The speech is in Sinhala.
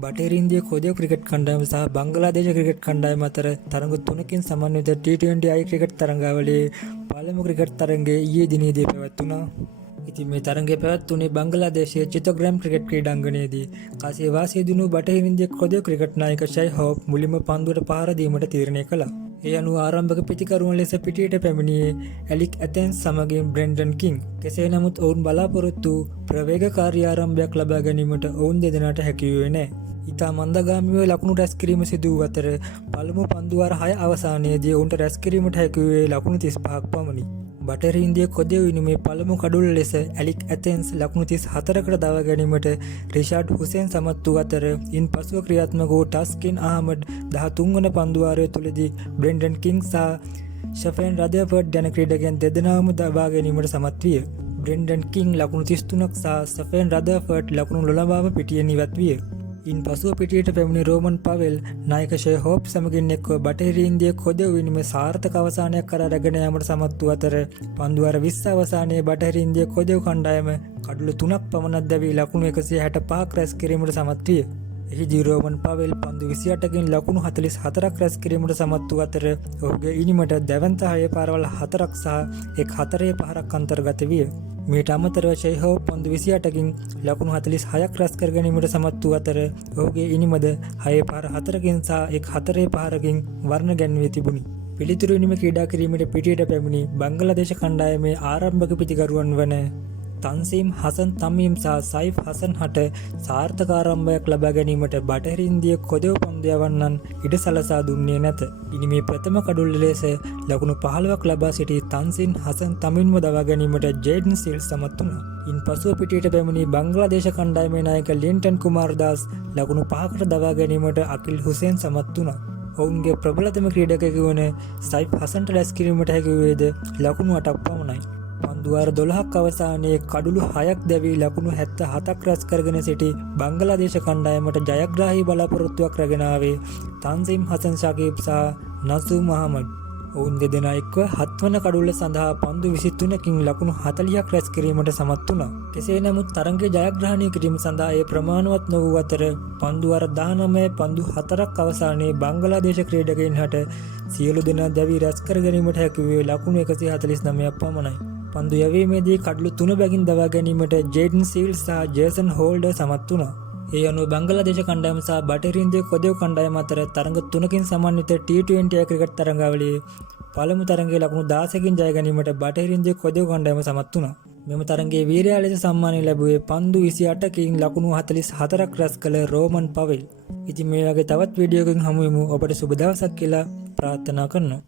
බටහිර ඉන්දිය කොදිය ක්‍රිකට් කණ්ඩායම සහ බංගලාදේශ ක්‍රිකට් කණ්ඩායම අතර තරඟ 3කින් සමන්විත T20 I ක්‍රිකට් තරඟාවලියේ පළමු ක්‍රිකට් තරඟය ඊයේ දිනේදී පැවැත්වුණා. ඉතින් මේ තරඟය පැවැත්වුණේ බංගලාදේශයේ චිත්තග්‍රාම් ක්‍රිකට් ක්‍රීඩාංගණයේදී. කාසිය වාසිය දුණු බටහිර ඉන්දිය කොදිය ක්‍රිකට් නායක ෂයි හෝප් මුලින්ම පන්දුවට පහර දීමට තීරණය කළා. ඒ අනුව ආරම්භක පිතිකරුවන් ලෙස පිටියට පැමිණියේ ඇලික් ඇතෙන්ස් සමගින් බ්‍රෙන්ඩන් කිං. කෙසේ නමුත් ඔවුන් බලාපොරොත්තු ප්‍රවේගකාරී ආරම්භයක් ලබා ගැනීමට ඔවුන් දෙදෙනාට හැකි වූයේ නැහැ. ඉතා මන්දගාමීව ලකුණු රැස් කිරීම සිදු වූ අතර පළමු පන්දු වාර 6 අවසානයේදී ඔවුන්ට රැස් කිරීමට හැකි වූයේ ලකුණු 35ක් පමණි. බටහිර ඉන්දිය කොදිය විනිමේ පළමු කඩුල්ල ලෙස ඇලික් ඇතෙන්ස් ලකුණු 34කට දවා ගැනීමට රිෂාඩ් හුසේන් සමත් වූ අතර ඉන් පසුව ක්‍රියාත්මක වූ ටස්කින් අහමඩ් 13 වන පන්දු වාරය තුලදී බ්‍රෙන්ඩන් කිං සහ ෂෆෙන් රදර්ෆර්ඩ් යන ක්‍රීඩකයන් දෙදෙනාම දවා ගැනීමට සමත් විය. බ්‍රෙන්ඩන් කිං ලකුණු 33ක් සහ ෂෆෙන් රදර්ෆර්ඩ් ලකුණු 12ම පිටියෙන් ඉවත් විය. ඉන් පසුව පිටියට පැමිණි රෝමන් පවෙල් නායක ෂයි හෝප් සමගින් එක්ව බටහිර ඉන්දිය කොදිය විනිමේ සාර්ථක අවසානයක් කරා රැගෙන යාමට සමත් වූ අතර පන්දු වාර 20 අවසානයේ බටහිර ඉන්දිය කොදිය කණ්ඩායම කඩලු 3ක් පමණක් දැවී ලකුණු 165ක් රැස් කිරීමට සමත් විය. එහිදී රෝමන් පවෙල් පන්දු 28කින් ලකුණු 44ක් රැස් කිරීමට සමත් වූ අතර ඔහුගේ ඉනිමට දැවන්ත 6 පාරවල් 4ක් සහ එක් 4 පහරක් අන්තර්ගත විය. මීට අමතරව ෂයි හෝප් පන්දු 28කින් ලකුණු 46ක් රැස් කර ගැනීමට සමත් වූ අතර ඔහුගේ ඉනිමද 6 පාර 4කින් සහ එක් 4 පහරකින් වර්ණ ගැන්වී තිබුණි. පිළිතුරු ඉනිම ක්‍රීඩා කිරීමට පිටියට පැමිණි බංගලාදේශ කණ්ඩායමේ ආරම්භක පිතිකරුවන් වන තන්සීම් හසන් තමීම් සහ සයිෆ් හසන් හට සාර්ථක ආරම්භයක් ලබා ගැනීමට බටහිර ඉන්දිය කොදිය පන්දු යවන්නන් ඉඩ සලසා දුන්නේ නැත. ඉනිමේ ප්‍රථම කඩුල්ල ලෙස ලකුණු 15ක් ලබා සිටි තන්සීම් හසන් තමීම්ව දවා ගැනීමට ජේඩන් සීල්ස් සමත් වුණා. ඉන් පසුව පිටියට පැමිණි බංගලාදේශ කණ්ඩායමේ නායක ලින්ටන් කුමාර් දාස් ලකුණු 5කට දවා ගැනීමට අකිල් හුසේන් සමත් වුණා. ඔවුන්ගේ ප්‍රබලතම ක්‍රීඩකයෙකු වන සයිෆ් හසන්ට රැස් කිරීමට හැකි වූයේද ලකුණු 8ක් පමණයි. පන්දු වාර 12ක් අවසානයේ කඩුළු 6ක් දැවී ලකුණු 77ක් රැස් කරගෙන සිටි බංගලාදේශ කණ්ඩායමට ජයග්‍රාහී බලාපොරොත්තුවක් රැගෙන ආවේ තන්සීම් හසන් ෂකීබ් සහ නසූ මහමඩ්. ඔවුන් දෙදෙනා එක්ව 7 වන කඩුල්ල සඳහා පන්දු 23කින් ලකුණු 40ක් රැස් කිරීමට සමත් වුණා. කෙසේ නමුත් තරඟය ජයග්‍රහණය කිරීම සඳහා ඒ ප්‍රමාණවත් නොවූ අතර පන්දු වාර 19 පන්දු 4ක් අවසානයේ බංගලාදේශ ක්‍රීඩකයන් හට සියලු දෙනා දැවී රැස් කර ගැනීමට හැකි වූයේ ලකුණු 149ක් පමණයි. පන්දු යැවීමේදී කඩලු 3 බැගින් දවා ගැනීමට ජේඩන් සීල්ස් සහ ජේසන් හෝල්ඩර් සමත් වුණා. ඒ අනුව බංගලාදේශ කණ්ඩායම සහ බටහිර ඉන්දිය කොදිය කණ්ඩායම අතර තරඟ 3කින් සමන්විත T20 ක්‍රිකට් තරඟාවලියේ පළමු තරඟයේ ලකුණු 16කින් ජය ගැනීමට බටහිර ඉන්දිය කොදිය කණ්ඩායම සමත් වුණා. මෙම තරඟයේ වීරයා ලෙස සම්මානය ලැබුවේ පන්දු 28කින් ලකුණු 44ක් රැස් කළ රෝමන් පවෙල්. ඉතින් මේ වගේ තවත් වීඩියෝකින් හමු වෙමු. ඔබට සුබ දවසක් කියලා ප්‍රාර්ථනා කරනවා.